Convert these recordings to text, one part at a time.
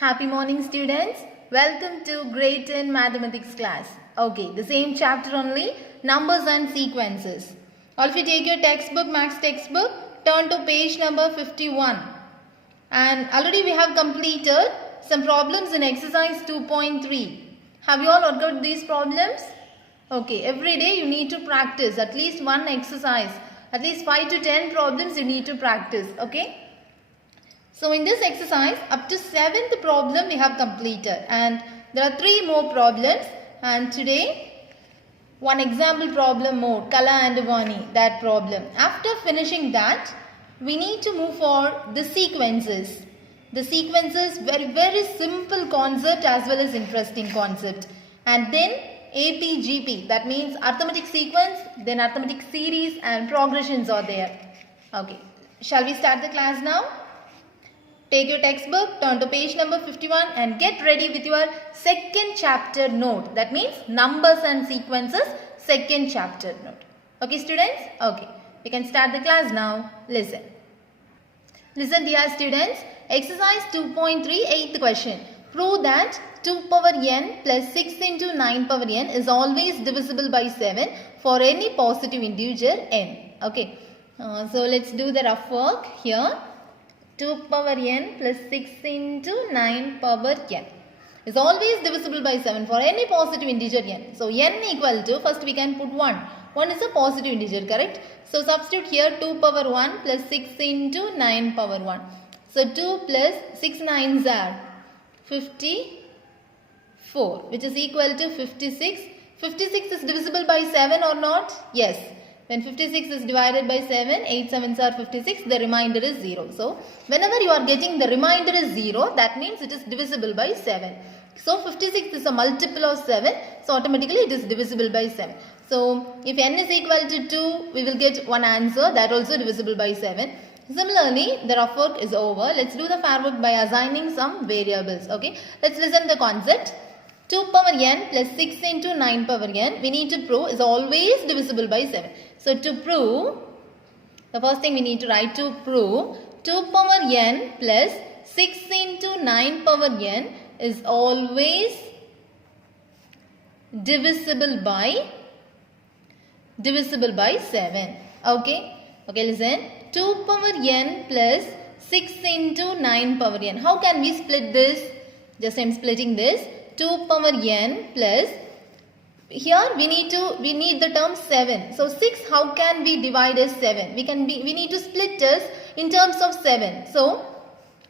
Happy morning students. Welcome to grade 10 mathematics class. Okay, the same chapter only, numbers and sequences. All of you take your textbook, maths textbook, turn to page number 51. And already we have completed some problems in exercise 2.3. Have you all worked out these problems? Okay, every day you need to practice at least one exercise. At least 5 to 10 problems you need to practice. Okay. So in this exercise, up to 7th problem we have completed, and there are 3 more problems, and today one example problem more, Kala and Vani, that problem. After finishing that, we need to move for the sequences. The sequences, very simple concept as well as interesting concept. And then APGP, that means arithmetic sequence, then arithmetic series and progressions are there. Okay, shall we start the class now? Take your textbook, turn to page number 51 and get ready with your second chapter note. That means numbers and sequences, second chapter note. Okay students? Okay. We can start the class now. Listen. Listen dear students. Exercise 2.3, 8th question. Prove that 2 power n plus 6 into 9 power n is always divisible by 7 for any positive integer n. Okay. So let's do the rough work here. 2 power n plus 6 into 9 power n is always divisible by 7 for any positive integer n. So n equal to, first we can put 1. 1 is a positive integer, correct? So substitute here 2 power 1 plus 6 into 9 power 1. So 2 plus 6 9s are 54, which is equal to 56. 56 is divisible by 7 or not? Yes. When 56 is divided by 7, 8 7s are 56, the remainder is 0. So, whenever you are getting the remainder is 0, that means it is divisible by 7. So, 56 is a multiple of 7, so automatically it is divisible by 7. So, if n is equal to 2, we will get one answer, that also divisible by 7. Similarly, the rough work is over. Let's do the fair work by assigning some variables. Okay, let's listen to the concept. 2 power n plus 6 into 9 power n, we need to prove is always divisible by 7. So to prove, the first thing we need to write, to prove 2 power n plus 6 into 9 power n is always divisible by 7. Okay, listen. 2 power n plus 6 into 9 power n. How can we split this? Just I am splitting this. 2 power n plus, here we need the term 7. So 6, how can we divide as 7? We need to split this in terms of 7. So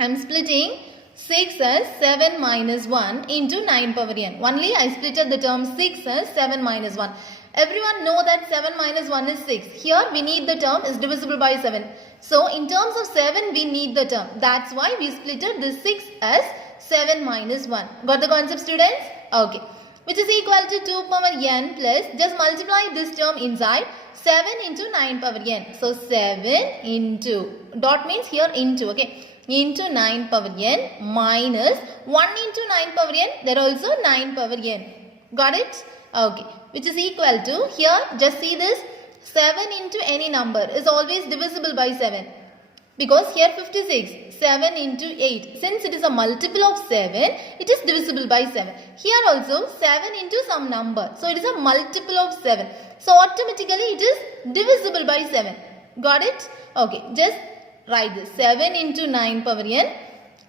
I am splitting 6 as 7 minus 1 into 9 power n. Only I splitted the term 6 as 7 minus 1. Everyone know that 7 minus 1 is 6. Here we need the term is divisible by 7. So in terms of 7 we need the term. That's why we splitted this 6 as 7 minus 1. Got the concept students? Okay. Which is equal to 2 power n plus, just multiply this term inside, 7 into 9 power n. So 7 into, dot means here into, okay, into 9 power n minus 1 into 9 power n, there also 9 power n. Got it? Okay. Which is equal to, here just see this, 7 into any number is always divisible by 7. Because here 56, 7 into 8. Since it is a multiple of 7, it is divisible by 7. Here also 7 into some number. So it is a multiple of 7. So automatically it is divisible by 7. Got it? Okay, just write this. 7 into 9 power n.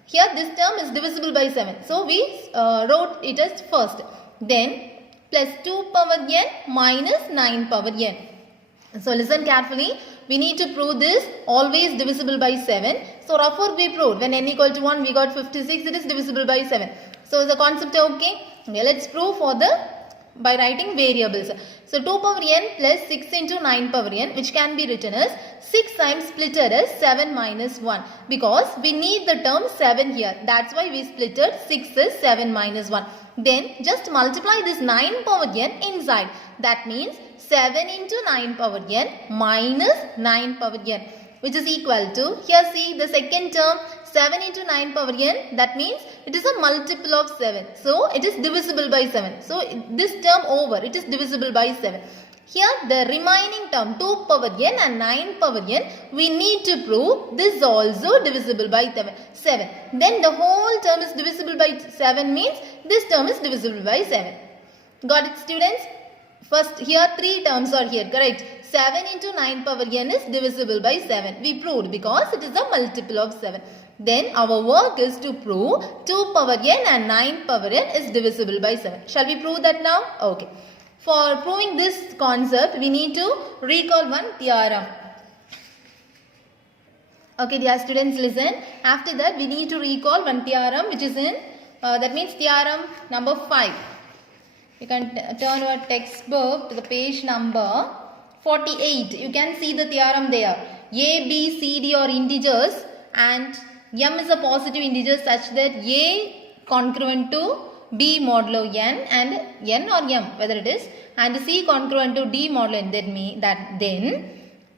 Here this term is divisible by 7. So we wrote it as first. Then plus 2 power n minus 9 power n. So listen carefully. We need to prove this always divisible by 7. So rough work we proved. When n equal to 1 we got 56. It is divisible by 7. So is the concept okay? Okay, let's prove by writing variables. So 2 power n plus 6 into 9 power n, which can be written as 6 times splitted as 7 minus 1. Because we need the term 7 here. That's why we splitted 6 as 7 minus 1. Then just multiply this 9 power n inside. That means 7 into 9 power n minus 9 power n, which is equal to, here see the second term, 7 into 9 power n, that means it is a multiple of 7. So it is divisible by 7. So this term over, it is divisible by 7. Here the remaining term 2 power n and 9 power n, we need to prove this also divisible by 7. Then the whole term is divisible by 7 means this term is divisible by 7. Got it, students? First here 3 terms are here, correct? 7 into 9 power n is divisible by 7. We proved because it is a multiple of 7. Then our work is to prove 2 power n and 9 power n is divisible by 7. Shall we prove that now? Okay. For proving this concept, we need to recall one theorem. Okay, dear students, listen. After that, we need to recall one theorem which is in, that means theorem number 5. You can turn your textbook to the page number 48. You can see the theorem there. A, B, C, D are integers and m is a positive integer such that A congruent to B modulo n and n or m whether it is, and C congruent to D modulo n. Then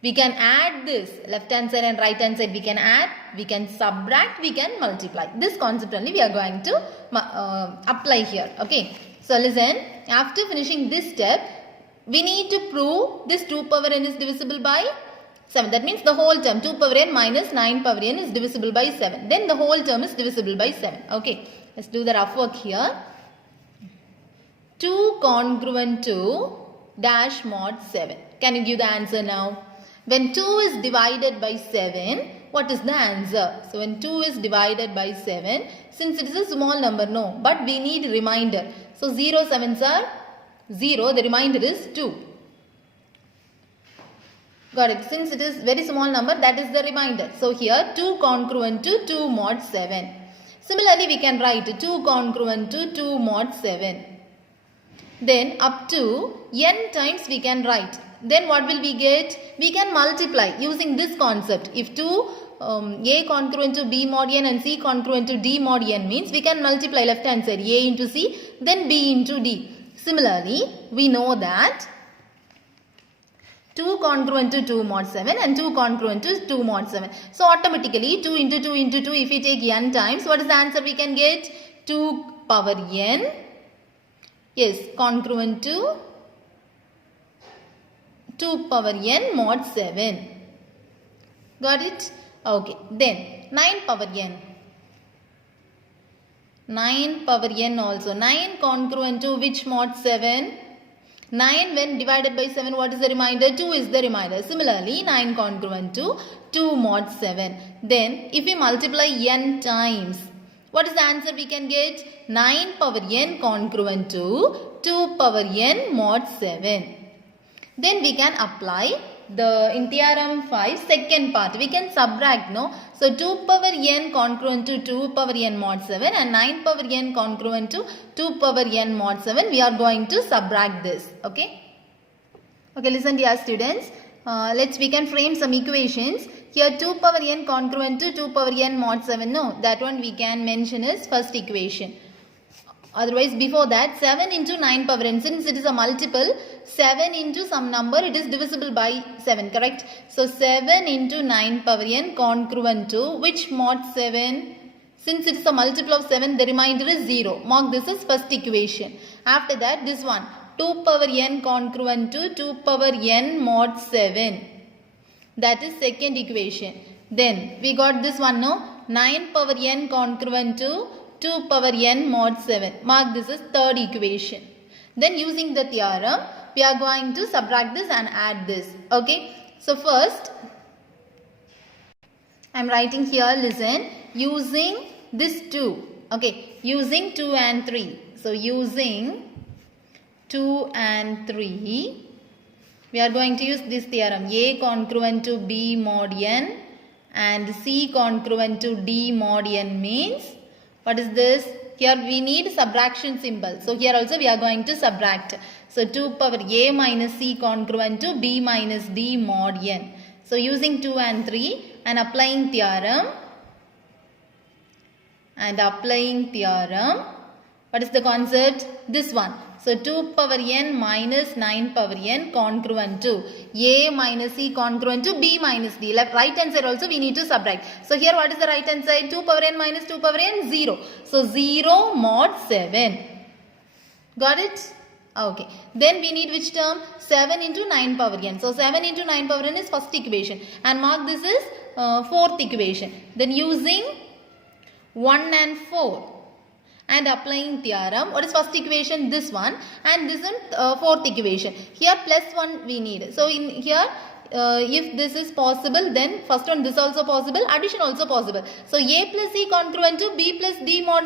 we can add this left hand side and right hand side, we can add, we can subtract, we can multiply. This concept only we are going to apply here. Okay. So listen, after finishing this step, we need to prove this 2 power n is divisible by 7. That means the whole term 2 power n minus 9 power n is divisible by 7. Then the whole term is divisible by 7. Okay. Let's do the rough work here. 2 congruent to dash mod 7. Can you give the answer now? When 2 is divided by 7, what is the answer? So when 2 is divided by 7, since it is a small number, no, but we need remainder. So 0 sevens are 0, the remainder is 2. Got it. Since it is very small number, that is the remainder. So here 2 congruent to 2 mod 7. Similarly, we can write 2 congruent to 2 mod 7. Then up to n times we can write. Then what will we get? We can multiply using this concept. If 2 A congruent to B mod n and C congruent to D mod n means we can multiply left hand side A into C then B into D. Similarly, we know that 2 congruent to 2 mod 7 and 2 congruent to 2 mod 7. So automatically 2 into 2 into 2, if we take n times, what is the answer we can get? 2 power n. Yes, congruent to 2 power n mod 7. Got it? Okay. Then 9 power n. 9 power n also. 9 congruent to which mod 7? 9 when divided by 7, what is the remainder? 2 is the remainder. Similarly, 9 congruent to 2 mod 7. Then, if we multiply n times, what is the answer we can get? 9 power n congruent to 2 power n mod 7. Then we can apply in theorem 5 second part. We can subtract, no? So 2 power n congruent to 2 power n mod 7 and 9 power n congruent to 2 power n mod 7. We are going to subtract this. Okay. Okay, listen dear students. We can frame some equations. Here 2 power n congruent to 2 power n mod 7. No, that one we can mention as first equation. Otherwise, before that, 7 into 9 power n, since it is a multiple, 7 into some number, it is divisible by 7, correct? So, 7 into 9 power n congruent to which mod 7? Since it is a multiple of 7, the remainder is 0. Mark this as first equation. After that, this one, 2 power n congruent to 2 power n mod 7. That is second equation. Then, we got this one, no? 9 power n congruent to 2 power n mod 7. Mark this as third equation. Then using the theorem, we are going to subtract this and add this. Okay. So first, I am writing here, listen, using this 2. Okay. Using 2 and 3. So using 2 and 3, we are going to use this theorem. A congruent to B mod n and C congruent to D mod n means, what is this? Here we need subtraction symbol. So here also we are going to subtract. So 2 power A minus C congruent to B minus D mod n. So using 2 and 3 and applying theorem. What is the concept? This one. So 2 power n minus 9 power n congruent to A minus C congruent to B minus D. Left right hand side also we need to subtract. So here what is the right hand side? 2 power n minus 2 power n 0. So 0 mod 7. Got it? Okay. Then we need which term? 7 into 9 power n. So 7 into 9 power n is first equation. And mark this is fourth equation. Then using 1 and 4 and applying theorem. What is first equation? This one. And this is fourth equation. Here plus 1 we need. So in here if this is possible, then first one this also possible, addition also possible. So a plus e congruent to b plus d mod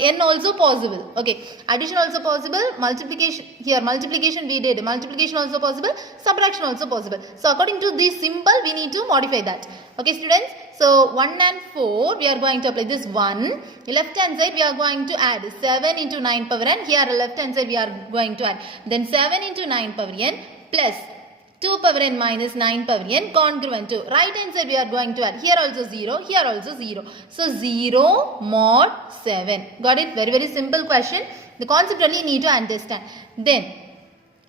n also possible. Okay, addition also possible, multiplication, here multiplication we did, multiplication also possible, subtraction also possible. So according to this symbol we need to modify that. Okay students, so 1 and 4 we are going to apply this 1, left hand side we are going to add 7 into 9 power n, here left hand side we are going to add, then 7 into 9 power n plus 2 power n minus 9 power n congruent to right hand side we are going to add, here also 0, here also 0. So 0 mod 7. Got it? Very very simple question. The concept only you need to understand. Then,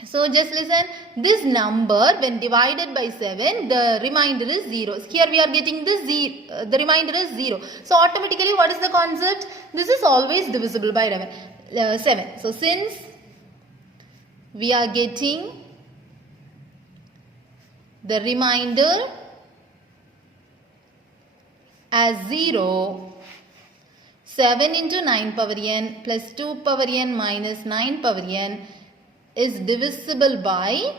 so just listen, this number when divided by 7, the remainder is 0. Here we are getting the the remainder is 0. So automatically what is the concept? This is always divisible by 7. So since we are getting the remainder as 0, 7 into 9 power n plus 2 power n minus 9 power n is divisible by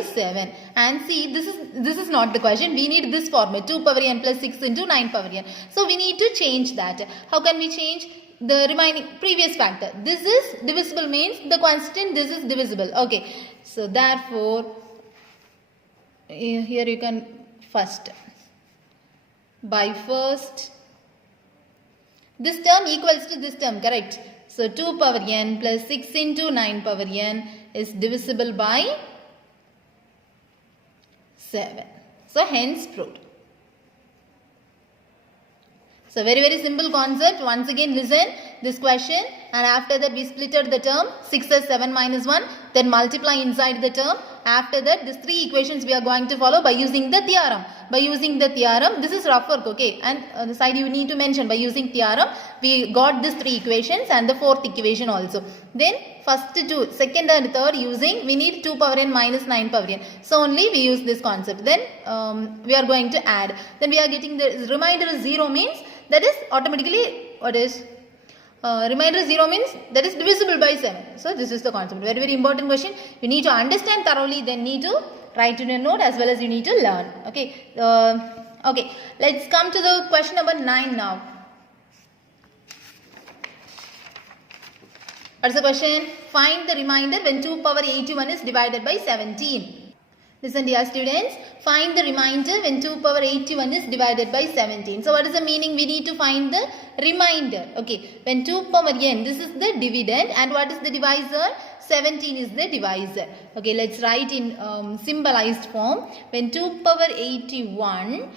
7. And see, this is not the question. We need this format, 2 power n plus 6 into 9 power n. So we need to change that. How can we change? The remaining previous factor. This is divisible means the constant, this is divisible. Okay. So therefore, here you can first, this term equals to this term, correct? So 2 power n plus 6 into 9 power n is divisible by 7. So hence proved. So very very simple concept. Once again listen this question, and after that we splitted the term 6 as 7 minus 1, then multiply inside the term. After that these three equations we are going to follow by using the theorem. By using the theorem, this is rough work, okay, and on the side you need to mention by using theorem we got these three equations and the fourth equation also. Then first two, second and third using, we need 2 power n minus 9 power n. So only we use this concept. Then we are going to add. Then we are getting the remainder is 0 means that is automatically what is remainder 0 means that is divisible by 7. So this is the concept. Very very important question. You need to understand thoroughly, then need to write in a note as well as you need to learn. Okay. Okay. Let's come to the question number 9 now. What's the question? Find the remainder when 2 power 81 is divided by 17. Listen dear students, find the remainder when 2 power 81 is divided by 17. So what is the meaning? We need to find the remainder. Okay, when 2 power n, this is the dividend, and what is the divisor? 17 is the divisor. Okay, let's write in symbolized form. When 2 power 81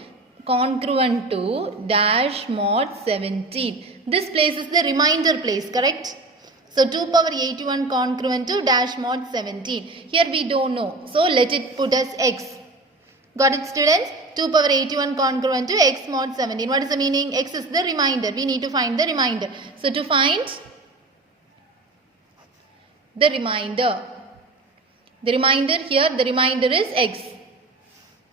congruent to dash mod 17. This place is the remainder place, correct? So 2 power 81 congruent to dash mod 17. Here we don't know. So let it put as x. Got it students? 2 power 81 congruent to x mod 17. What is the meaning? X is the remainder. We need to find the remainder. So to find the remainder here, the remainder is x.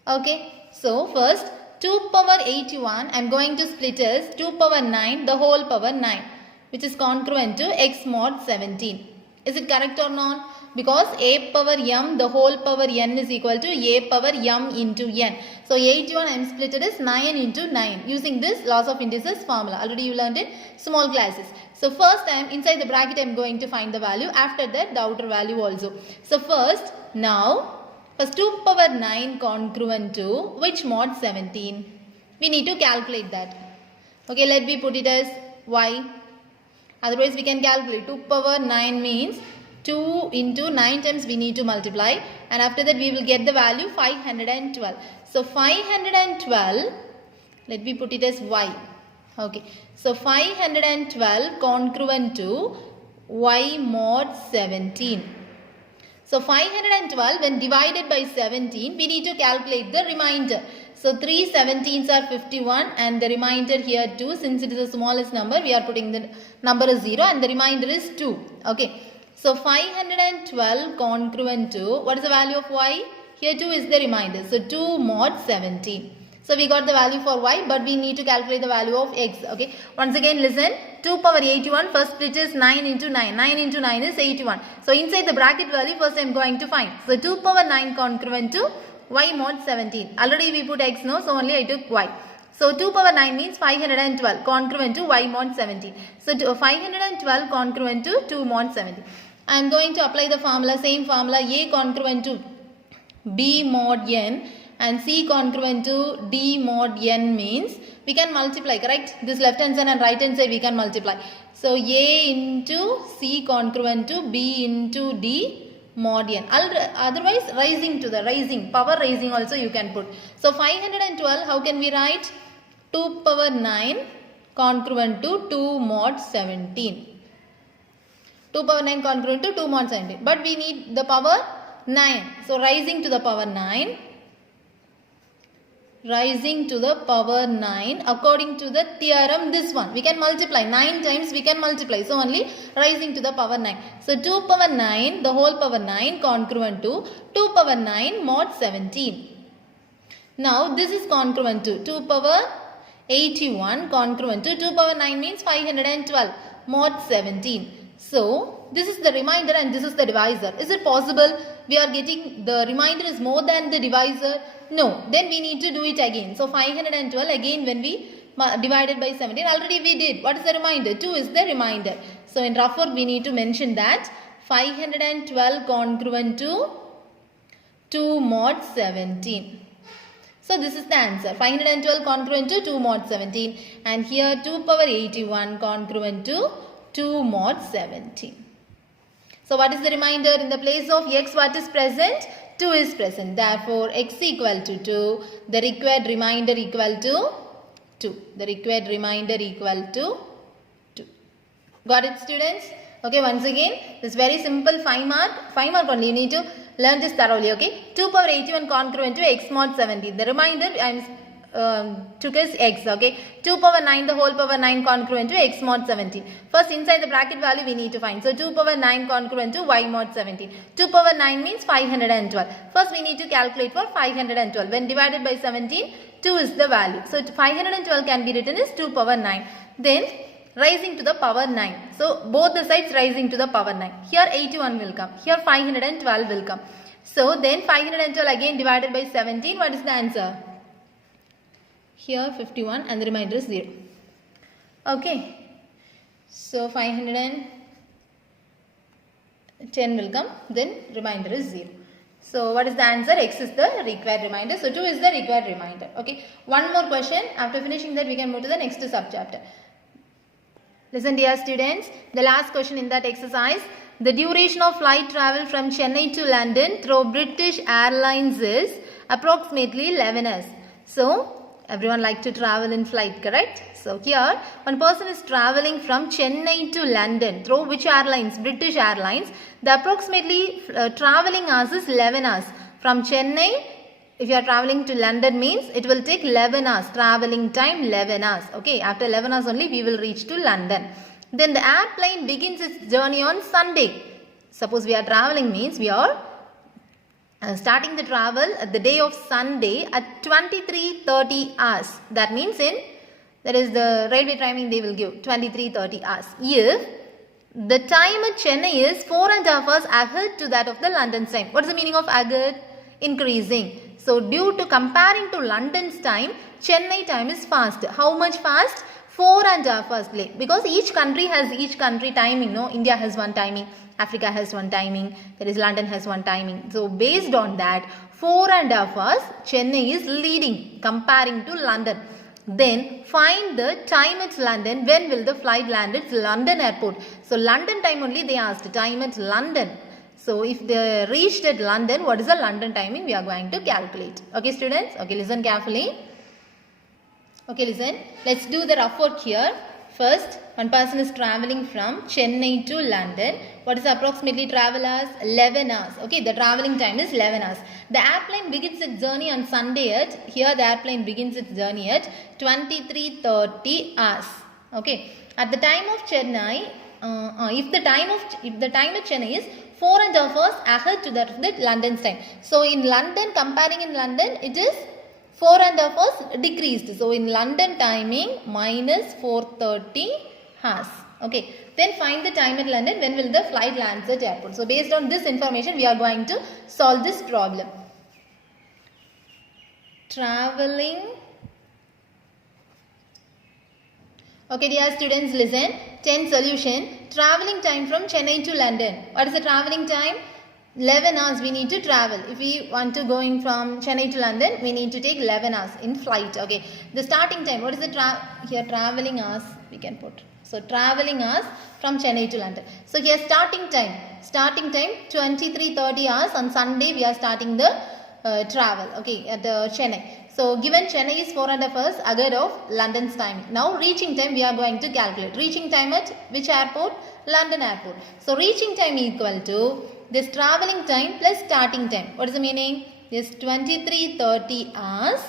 Okay. So first 2 power 81 I am going to split as 2 power 9 the whole power 9. Which is congruent to x mod 17. Is it correct or not? Because a power m the whole power n is equal to a power m into n. So 81 I am split as 9 into 9 using this laws of indices formula. Already you learned it small classes. So first I am inside the bracket I am going to find the value. After that the outer value also. So first 2 power 9 congruent to which mod 17? We need to calculate that. Okay, let me put it as y. Otherwise we can calculate 2 power 9 means 2 into 9 times we need to multiply, and after that we will get the value 512. So 512, let me put it as y. Okay. So 512 congruent to y mod 17. So 512 when divided by 17 we need to calculate the remainder. So 3 17s are 51 and the remainder here 2. Since it is the smallest number, we are putting the number as 0 and the remainder is 2. Okay. So 512 congruent to, what is the value of y? Here 2 is the remainder. So 2 mod 17. So we got the value for y, but we need to calculate the value of x. Okay. Once again listen. 2 power 81, first split is 9 into 9. 9 into 9 is 81. So inside the bracket value, first I am going to find. So 2 power 9 congruent to y mod 17. Already we put x, no, so only I took y. So 2 power 9 means 512 congruent to y mod 17. So 512 congruent to 2 mod 17. I am going to apply the formula, same formula, a congruent to b mod n and c congruent to d mod n means we can multiply, correct? This left hand side and right hand side we can multiply. So a into c congruent to b into d mod n. Otherwise rising, power raising also you can put. So 512, how can we write? 2 power 9 congruent to 2 mod 17. 2 power 9 congruent to 2 mod 17. But we need the power 9. So rising to the power 9. Rising to the power 9 according to the theorem, this one we can multiply 9 times, we can multiply, so only rising to the power 9. So 2 power 9 the whole power 9 congruent to 2 power 9 mod 17. Now this is congruent to 2 power 81 congruent to 2 power 9 means 512 mod 17. So this is the remainder and this is the divisor. Is it possible we are getting the remainder is more than the divisor? No. Then we need to do it again. So 512 again when we divided by 17. Already we did. What is the remainder? 2 is the remainder. So in rough work we need to mention that 512 congruent to 2 mod 17. So this is the answer. 512 congruent to 2 mod 17. And here 2 power 81 congruent to 2 mod 17. So what is the remainder? In the place of x, what is present? 2 is present. Therefore, x equal to 2. The required remainder equal to 2. The required remainder equal to 2. Got it, students? Okay, once again, this very simple 5 mark only. You need to learn this thoroughly, okay? 2 power 81 congruent to x mod 17. The remainder I am took as x, okay? 2 power 9 the whole power 9 congruent to x mod 17. First inside the bracket value we need to find. So 2 power 9 congruent to y mod 17. 2 power 9 means 512. First we need to calculate for 512. When divided by 17, 2 is the value. So 512 can be written as 2 power 9. Then rising to the power 9. So both the sides rising to the power 9. Here 81 will come. Here 512 will come. So then 512 again divided by 17. What is the answer? Here 51 and the remainder is 0. Okay. So 510 will come. Then remainder is 0. So what is the answer? X is the required remainder. So 2 is the required remainder. Okay. One more question. After finishing that we can move to the next subchapter. Listen dear students. The last question in that exercise. The duration of flight travel from Chennai to London through British Airlines is approximately 11 hours. So everyone like to travel in flight, correct? So here one person is traveling from Chennai to London through which airlines? British Airlines. The approximately traveling hours is 11 hours. From Chennai, if you are traveling to London means it will take 11 hours. Traveling time 11 hours. Okay, after 11 hours only we will reach to London. Then the airplane begins its journey on Sunday. Suppose we are traveling means we are starting the travel at the day of Sunday at 23:30 hours. That means that is the railway timing they will give 23:30 hours. If the time at Chennai is 4.5 hours ahead to that of the London's time. What is the meaning of ahead? Increasing. So due to comparing to London's time, Chennai time is fast. How much fast? 4.5 hours late. Because each country has each country timing. No, India has one timing. Africa has one timing. There is London has one timing. So based on that, 4.5 hours Chennai is leading comparing to London. Then find the time at London. When will the flight land at London airport? So London time only they asked. Time at London. So if they reached at London, what is the London timing? We are going to calculate. Okay students? Okay, listen carefully. Okay, listen. Let's do the rough work here. First, one person is traveling from Chennai to London. What is approximately travel hours? 11 hours. Okay, the traveling time is 11 hours. The airplane begins its journey on Sunday here the airplane begins its journey at 23:30 hours. Okay, at the time of Chennai, if the time of Chennai is 4.5 hours ahead to the London's time. So in London, comparing in London, it is 4.5 hours decreased. So in London timing minus 4:30 hours. Okay. Then find the time at London. When will the flight lands at airport? So based on this information, we are going to solve this problem. Traveling. Okay, dear students, listen. 10 solution. Traveling time from Chennai to London. What is the traveling time? 11 hours we need to travel. If we want to going from Chennai to London, we need to take 11 hours in flight. Okay. The starting time, what is the traveling hours we can put. So traveling hours from Chennai to London. So here starting time 23:30 hours. On Sunday we are starting the travel. Okay, at the Chennai. So given Chennai is 4.5 hours ahead of London's time. Now reaching time we are going to calculate. Reaching time at which airport? London airport. So reaching time equal to this traveling time plus starting time. What is the meaning? This 23:30 hours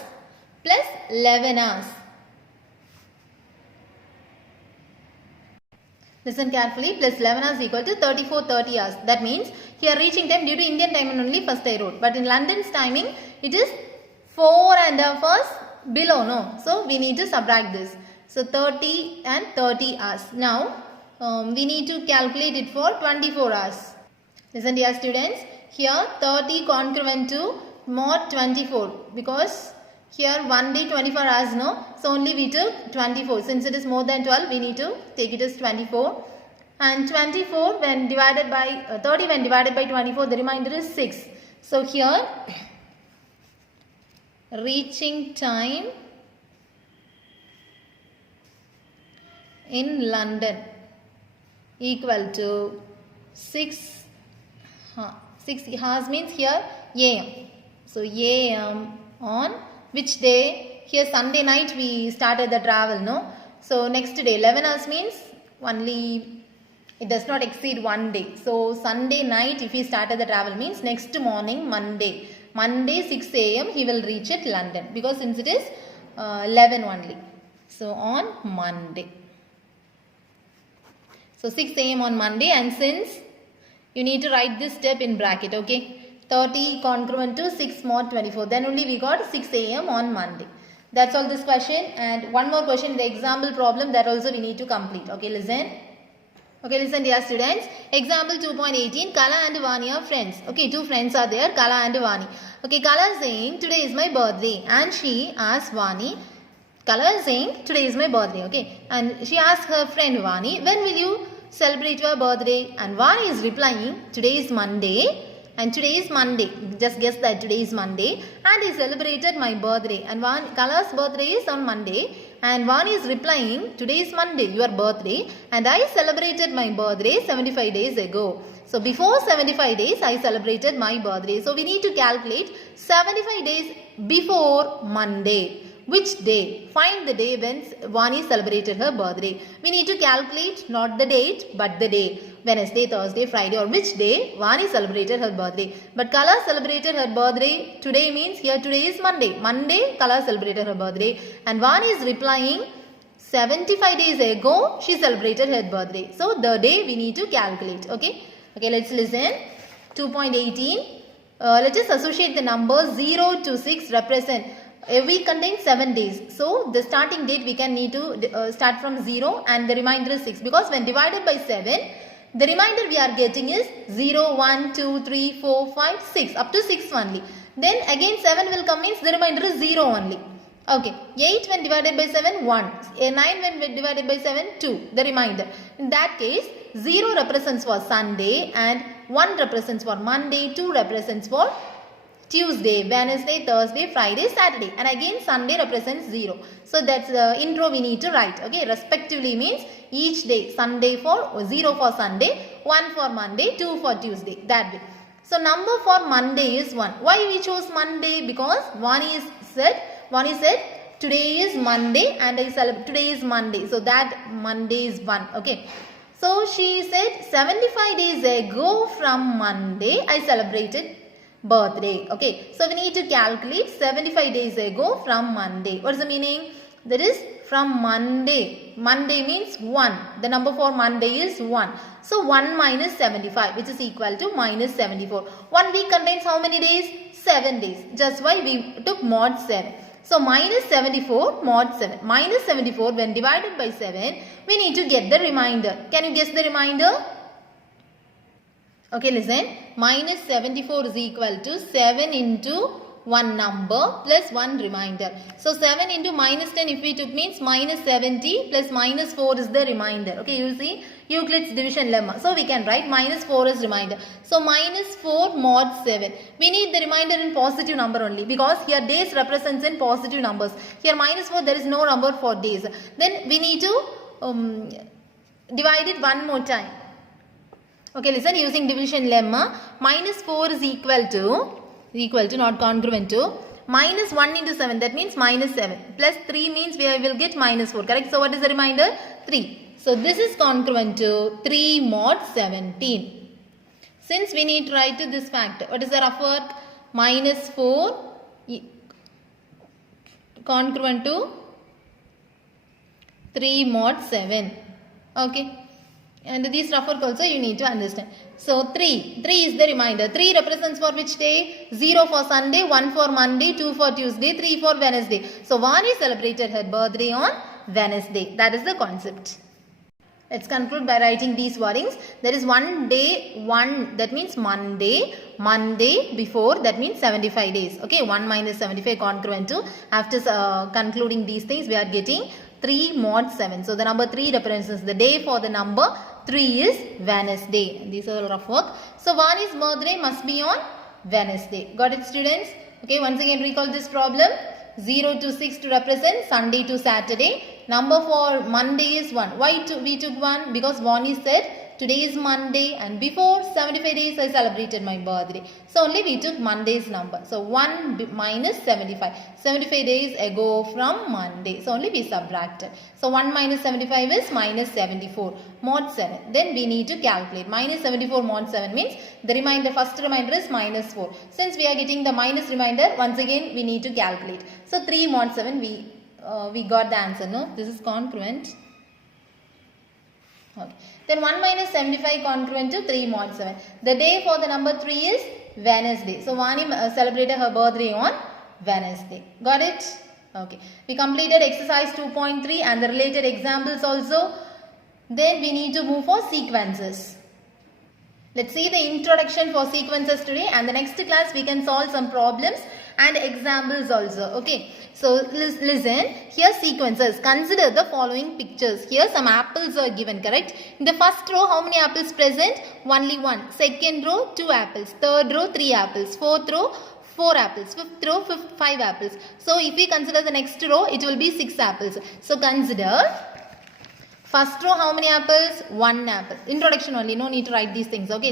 plus 11 hours. Listen carefully. Plus 11 hours equal to 34:30 hours. That means here reaching time due to Indian time only first I wrote. But in London's timing it is 4.5 hours below. No. So we need to subtract this. So 30 and 30 hours. Now we need to calculate it for 24 hours. Listen dear students. Here 30 congruent to mod 24 because here one day 24 hours, no? So only we took 24. Since it is more than 12, we need to take it as 24. And 24 when divided by 30 when divided by 24, the remainder is 6. So here reaching time in London equal to 6 hours means here AM. So AM on which day? Here Sunday night we started the travel, no? So next day 11 hours means only it does not exceed one day. So Sunday night if he started the travel means next morning Monday. Monday 6 AM he will reach at London because since it is 11 only. So on Monday. So 6 AM on Monday, and since you need to write this step in bracket, okay? 30 congruent to 6 mod 24. Then only we got 6 AM on Monday. That's all this question. And one more question, the example problem that also we need to complete. Okay, listen. Okay, listen dear students. Example 2.18, Kala and Vani are friends. Okay, two friends are there, Kala and Vani. Okay, Kala is saying today is my birthday and she asks Vani. Kala is saying today is my birthday. Okay, and she asks her friend Vani, when will you celebrate your birthday? And Vani is replying, today is Monday. And today is Monday. Just guess that today is Monday. And he celebrated my birthday. And Kala's birthday is on Monday. And Vani is replying, today is Monday, your birthday. And I celebrated my birthday 75 days ago. So before 75 days, I celebrated my birthday. So we need to calculate 75 days before Monday. Which day? Find the day when Vani celebrated her birthday. We need to calculate not the date but the day. Wednesday, Thursday, Friday, or which day Vani celebrated her birthday. But Kala celebrated her birthday today means here today is Monday. Monday Kala celebrated her birthday. And Vani is replying 75 days ago she celebrated her birthday. So the day we need to calculate. Okay. Okay, let's listen. 2.18. Let us associate the numbers 0 to 6 represent. A week contains 7 days. So the starting date we can need to start from 0 and the remainder is 6. Because when divided by 7, the remainder we are getting is 0, 1, 2, 3, 4, 5, 6. Up to 6 only. Then again 7 will come means the remainder is 0 only. Okay. 8 when divided by 7, 1. 9 when divided by 7, 2. The remainder. In that case, 0 represents for Sunday and 1 represents for Monday, 2 represents for Tuesday, Wednesday, Thursday, Friday, Saturday. And again Sunday represents 0. So that's the intro we need to write. Okay. Respectively means each day. Sunday for 0 for Sunday, 1 for Monday, 2 for Tuesday. That way. So number for Monday is 1. Why we chose Monday? Because Vani said today is Monday and I celebrate, today is Monday. So that Monday is 1. Okay. So she said 75 days ago from Monday I celebrated birthday. Okay. So we need to calculate 75 days ago from Monday. What is the meaning? That is from Monday. Monday means 1. The number for Monday is 1. So 1 minus 75 which is equal to minus 74. 1 week contains how many days? 7 days. Just why we took mod 7. So minus 74 mod 7. Minus 74 when divided by 7 we need to get the remainder. Can you guess the remainder? Okay, listen. Minus 74 is equal to 7 into 1 number plus 1 remainder. So 7 into minus 10 if we took means minus 70 plus minus 4 is the remainder. Okay, you will see Euclid's division lemma. So we can write minus 4 as remainder. So minus 4 mod 7. We need the remainder in positive number only because here days represents in positive numbers. Here minus 4 there is no number for days. Then we need to divide it one more time. Okay, listen, using division lemma, minus 4 is equal to not congruent to minus 1 into 7, that means minus 7 plus 3 means we will get minus 4, correct? So what is the remainder? 3. So this is congruent to 3 mod 17. Since we need to write to this factor, what is the rough work? Minus 4 congruent to 3 mod 7. Okay. And these rough work also you need to understand. So 3 is the remainder. 3 represents for which day? 0 for Sunday, 1 for Monday, 2 for Tuesday, 3 for Wednesday. So Vani celebrated her birthday on Wednesday. That is the concept. Let's conclude by writing these wordings. There is one day, that means Monday. Monday before, that means 75 days. Okay, 1 minus 75 congruent to. After concluding these things, we are getting 3 mod 7. So the number 3 represents the day for the number 3 is Wednesday. These are rough work. So Vani's birthday must be on Wednesday. Got it, students? Okay, once again recall this problem. 0 to 6 to represent Sunday to Saturday. Number for Monday is 1. Why we took 1? Because Vani said today is Monday and before 75 days I celebrated my birthday. So only we took Monday's number. So 1 minus 75. 75 days ago from Monday. So only we subtracted. So 1 minus 75 is minus 74 mod 7. Then we need to calculate. Minus 74 mod 7 means the remainder, first remainder is minus 4. Since we are getting the minus remainder, once again we need to calculate. So 3 mod 7 we got the answer. No, this is congruent. Okay. Then 1 minus 75 congruent to 3 mod 7. The day for the number 3 is Wednesday. So Vani celebrated her birthday on Wednesday. Got it? Okay. We completed exercise 2.3 and the related examples also. Then we need to move for sequences. Let's see the introduction for sequences today, and the next class we can solve some problems and examples also. Okay. So listen, here sequences. Consider the following pictures. Here some apples are given, correct? In the first row, how many apples present? Only 1. Second row, 2 apples. Third row, 3 apples. Fourth row, 4 apples. Fifth row, 5 apples. So if we consider the next row, it will be 6 apples. So consider first row, how many apples? 1 apple. Introduction only, no need to write these things. Okay,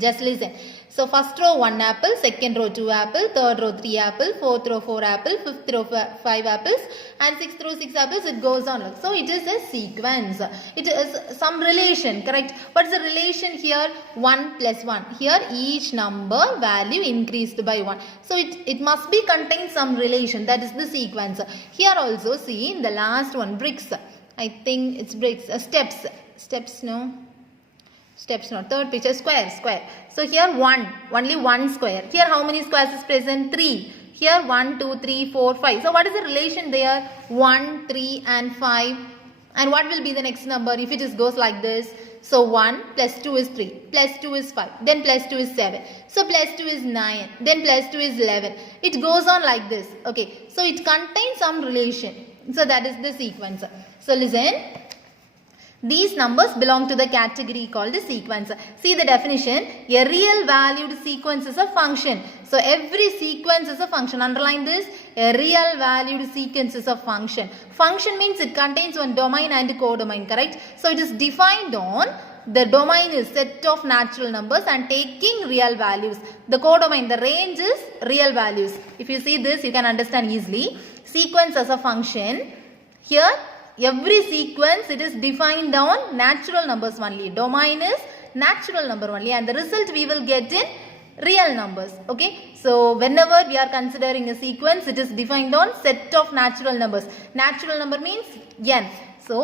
just listen. So first row 1 apple, second row 2 apple, third row 3 apple, fourth row 4 apple, fifth row 5 apples, and sixth row 6 apples. It goes on. So it is a sequence. It is some relation, correct? What is the relation here? 1 plus 1. Here each number value increased by 1. So it must be contain some relation. That is the sequence. Here also see in the last one, bricks. I think it's bricks. Steps, no. Steps not. Third picture, square. So here 1, only 1 square. Here how many squares is present? 3. Here 1, 2, 3, 4, 5. So what is the relation there? 1, 3 and 5. And what will be the next number if it goes like this? So 1 plus 2 is 3. Plus 2 is 5. Then plus 2 is 7. So plus 2 is 9. Then plus 2 is 11. It goes on like this. Okay. So it contains some relation. So that is the sequence. So listen. These numbers belong to the category called the sequence. See the definition. A real valued sequence is a function. So every sequence is a function. Underline this. A real valued sequence is a function. Function means it contains one domain and codomain, correct? So it is defined on the domain is set of natural numbers and taking real values. The codomain, the range is real values. If you see this, you can understand easily. sequence as a function, here every sequence it is defined on natural numbers only. Domain is natural number only and the result we will get in real numbers. Okay, so whenever we are considering a sequence, it is defined on set of natural numbers. Natural number means n. So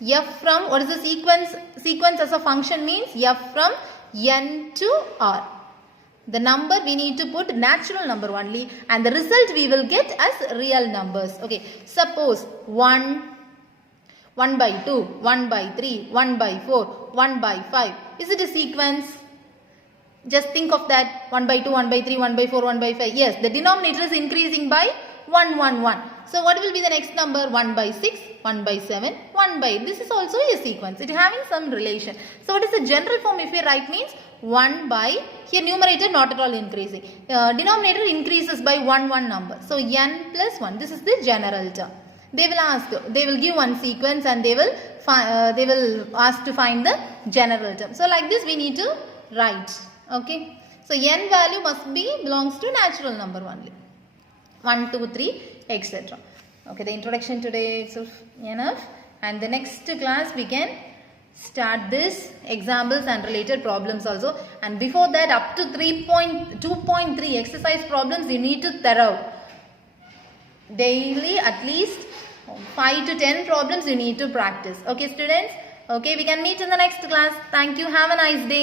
f from, what is the sequence as a function means f from n to r. The number we need to put natural number only and the result we will get as real numbers. Okay, suppose 1 by 2, 1 by 3, 1 by 4, 1 by 5. Is it a sequence? Just think of that. 1 by 2, 1 by 3, 1 by 4, 1 by 5. Yes, the denominator is increasing by 1, 1, 1. So what will be the next number? 1 by 6, 1 by 7, 1 by 8. This is also a sequence. It is having some relation. So what is the general form if we write means 1 by, here numerator not at all increasing. Denominator increases by 1 number. So n plus 1. This is the general term. They will give one sequence and they will ask to find the general term. So like this we need to write. Okay. So n value must be belongs to natural number only. 1, 2, 3, etc. Okay, the introduction today is enough. And the next class we can start this examples and related problems also. And before that, up to 2.3 exercise problems you need to thorough. Daily at least 5 to 10 problems you need to practice. Okay students? Okay, we can meet in the next class. Thank you. Have a nice day.